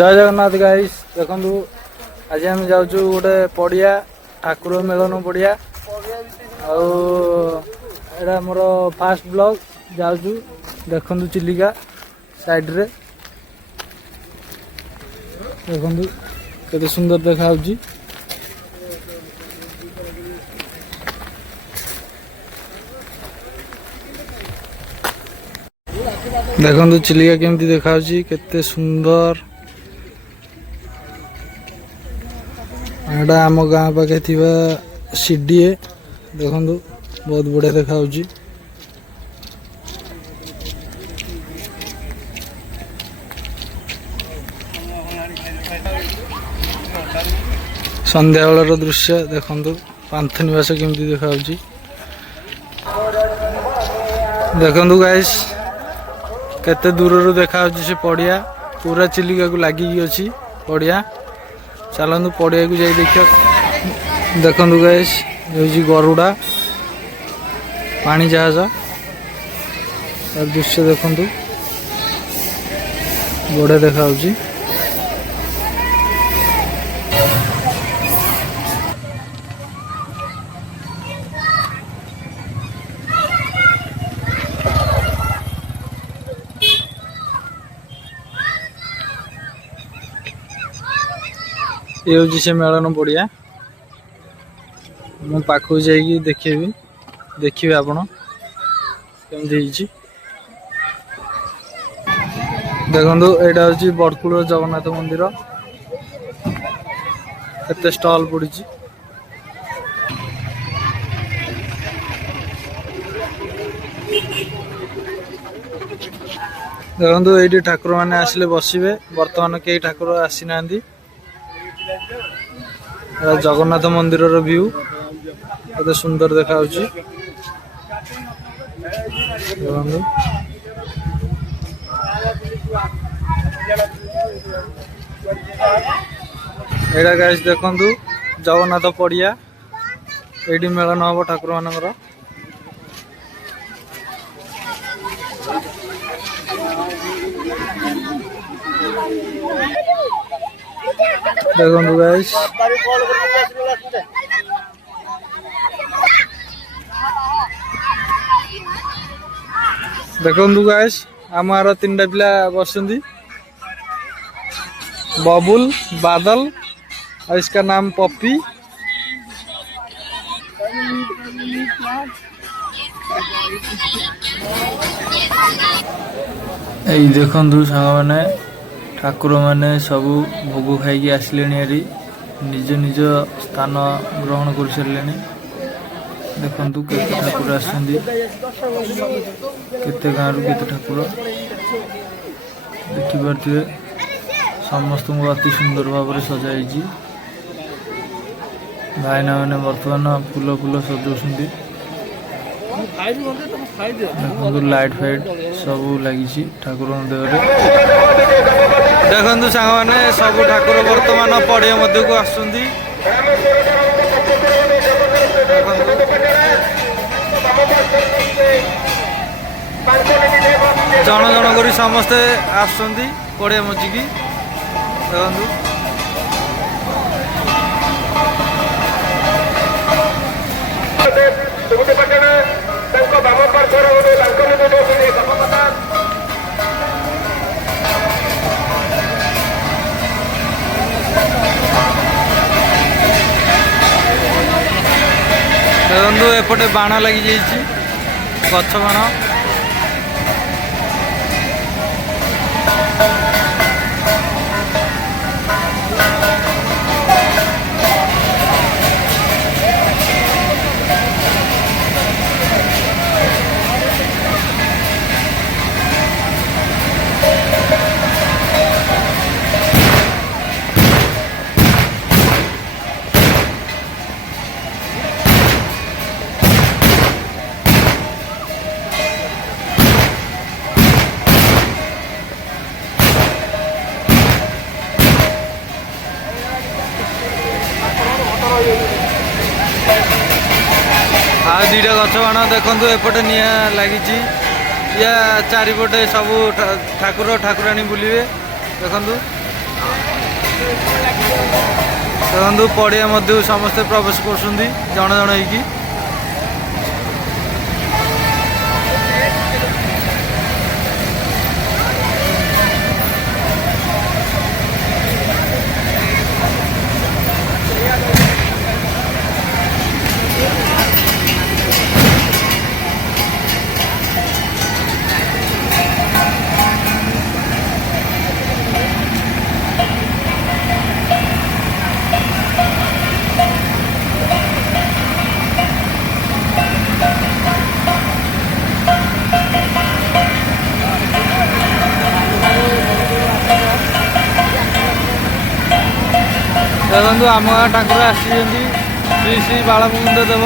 जय जगन्नाथ गाइस देखु आज आम जाऊँ गोटे पड़िया ठाकुर मिलन पड़िया आड़ा मोर फास्ट ब्लॉग जाऊँ देखु चिलिका साइड रे देखु केते सुंदर देखा देखु चिलिका केमती देखा केते सुंदर एटा आम गाँ पाखे थी सीडीए देखु बहुत बढ़िया देखा संध्या बेलर दृश्य देखु पांथनिवास केमती देखा देखु गाइस केते दूर देखा से पड़िया पूरा चिलिका को लगी अच्छी पड़िया चलतु पड़िया को जाई देख देखु गाइस ये गरुड़ा पानी जहाज तार दृश्य देखु बढ़िया देखा ये हूँ से मेलन पड़िया मु पाखु जाइए देखी देखिए आपण कमी देखु यहाँ हूँ बड़कुल जगन्नाथ मंदिर केते स्टॉल पड़ी देखु ये ठाकुर मैंने आसिले बसवे बर्तमान कई ठाकुर आसी ना जगन्नाथ मंदिर व्यू केते सुंदर देखा एटा गाइस देखु जगन्नाथ पड़िया ये मेलन हम ठाकुर मानकर देखु गाइस देखु गाइस आमार तीन टा पिला बसंती बबुल बादल और इसका नाम पप्पी यही देखु सांग मैंने ठाकुर मैंने सबू भोग खाई आसिले निज निज स्थान ग्रहण कर सारे देखु केते ठाकुर आते गाँव केते ठाकुर देखिपे समस्त को अति सुंदर भाव सजाई भाईना मैंने बर्तमान फूल फूल सजाऊँ देखो लाइट फाइट सब लगी ठाकुर देहरे देखु सांग मैंने सब ठाकुर बर्तमान पड़िया मध्य को आसुंदी जन जन कर समस्ते आसुंदी पड़िया मजिकी देखु देखु एपटे बाण लगी गछ बाण दीटा गछ बाण देखु एपटे निआ लगी या चारिपटे सब ठाकुर ठाकुराणी बुलिए देखु ଦେଖନ୍ତୁ ପଡ଼ିଆ ମଧ୍ୟକୁ ସମସ୍ତେ ପ୍ରବେଶ କରୁଛନ୍ତି ଜଣ ଜଣ ହେଇକି। ଦେଖନ୍ତୁ ଆମ ଗାଁ ଠାକୁର ଆସିଛନ୍ତି ଶ୍ରୀ ଶ୍ରୀ ବାଳମୁକୁନ୍ଦ ଦେବ।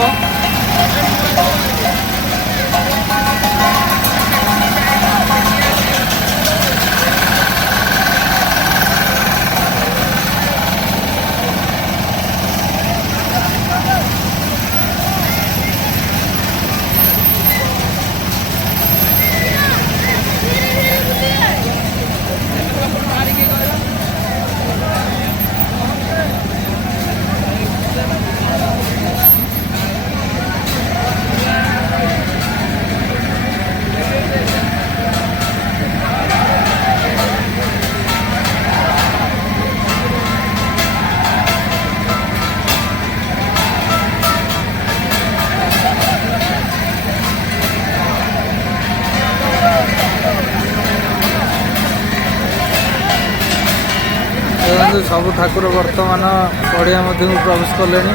ସବୁ ଠାକୁର ବର୍ତ୍ତମାନ ପଡ଼ିଆ ମଧ୍ୟକୁ ପ୍ରବେଶ କଲେଣି।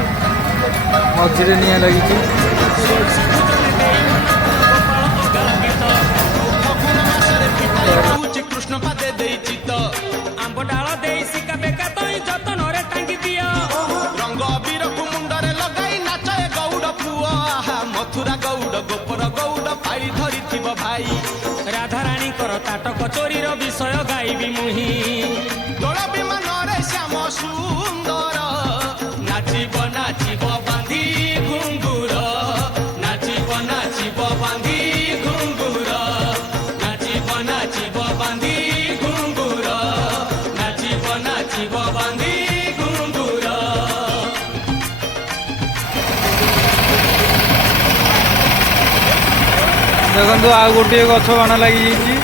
ମଝିରେ ନିଆଁ ଲାଗିଛି। କୃଷ୍ଣ ପାଦେ ଦେଇଛି ତ ଆମ୍ବ ଡାଳ ଦେଇ ଶିକା ବେକା ତଇ ଯତନରେ ଟାଙ୍ଗି ଦିଅ ରଙ୍ଗ ଅବିରକୁ ମୁଣ୍ଡରେ ଲଗାଇ ନାଚେ ଗୌଡ଼ ପୁଅ ମଥୁରା ଗୌଡ଼ ଗୋପର ଗୌଡ଼ ପାଳି ଧରିଥିବ ଭାଇ ରାଧାରାଣୀଙ୍କର ତାଟକ ଚୋରିର ବିଷୟ ଗାଇବି ମୁହିଁ ଦୋଳ ବିମାନରେ ଶ୍ୟାମ ସୁନ୍ଦର ନାଚିବ ନାଚିବ ବାନ୍ଧି ଘୁଙ୍ଗୁର ନାଚିବ ନାଚିବ ବାନ୍ଧି ଘୁଙ୍ଗୁର ନାଚିବ ନାଚିବ ବାନ୍ଧି ଘୁଙ୍ଗୁର ନାଚିବ ନାଚିବ ବାନ୍ଧି ଘୁଙ୍ଗୁର। ଦେଖନ୍ତୁ ଆଉ ଗୋଟିଏ ଗଛ ବାଣ ଲାଗିଯାଇଛି।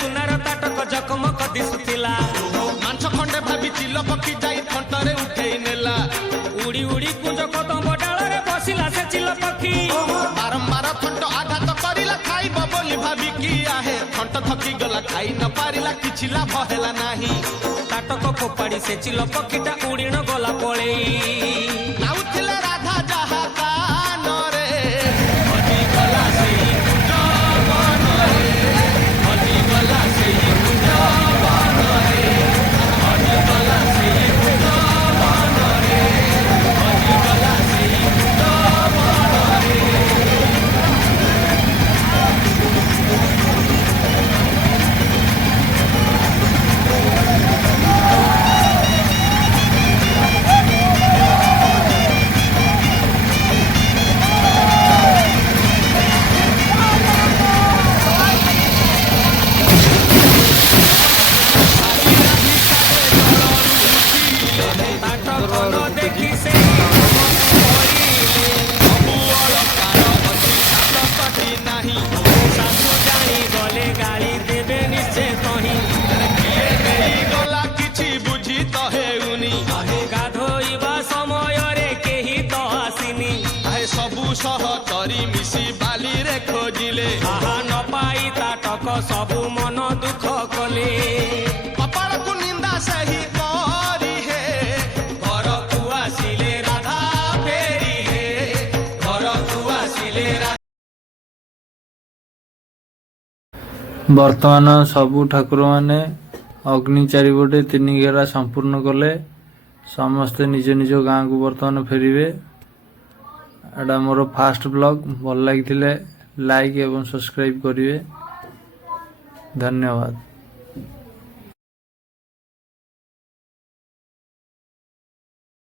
ସୁନାର ତାଟକ ଜକମକ ଦିଶୁଥିଲା ମାଂସ ଖଣ୍ଡେ ଭାବି ଚିଲ ପକ୍ଷୀ ଯାଇ ଥଣ୍ଟରେ ଉଠେଇ ନେଲା ଉଡି ଉଡି କୁଞ୍ଜ କଦମ୍ବ ଡାଳରେ ବସିଲା ସେ ଚିଲ ପକ୍ଷୀ ବାରମ୍ବାର ଥଣ୍ଟ ଆଘାତ କରିଲା ଖାଇବ ବୋଲି ଭାବିକି ଆହେ ଥଣ୍ଟ ଥକି ଗଲା ଖାଇ ନ ପାରିଲା କିଛି ଲାଭ ହେଲା ନାହିଁ ତାଟକ ଫୋପାଡ଼ି ସେ ଚିଲ ପକ୍ଷୀଟା ଉଡ଼ିଣ ଗଲା ପଳେଇ ନାଉଥିଲେ ରାଧା ଯାହା କାନରେ ହଜିଗଲା ସେଇ କୁଞ୍ଜ ବନରେ ହଜିଗଲା ସେଇ କୁଞ୍ଜ ବନରେ ହଜିଗଲା ସେଇ କୁଞ୍ଜ ବନରେ ହଜିଗଲା ସେଇ କୁଞ୍ଜ ବନରେ। ଗଲେ କପାଳକୁ ନିନ୍ଦା ସେହି କରି ହେ ଘରକୁ ଆସିଲେ ରାଧା ଫେରି ହେ ଘରକୁ ଆସିଲେ ବର୍ତ୍ତମାନ ସବୁ ଠାକୁରମାନେ ଅଗ୍ନି ଚାରିପଟେ 3 ଘେରା ସମ୍ପୂର୍ଣ୍ଣ କଲେ। ସମସ୍ତେ ନିଜ ନିଜ ଗାଁକୁ ବର୍ତ୍ତମାନ ଫେରିବେ। ଏଇଟା ମୋର ଫାଷ୍ଟ ବ୍ଲଗ। ଭଲ ଲାଗିଥିଲେ ଲାଇକ୍ ଏବଂ ସବସ୍କ୍ରାଇବ୍ କରିବେ। ଧନ୍ୟବାଦ।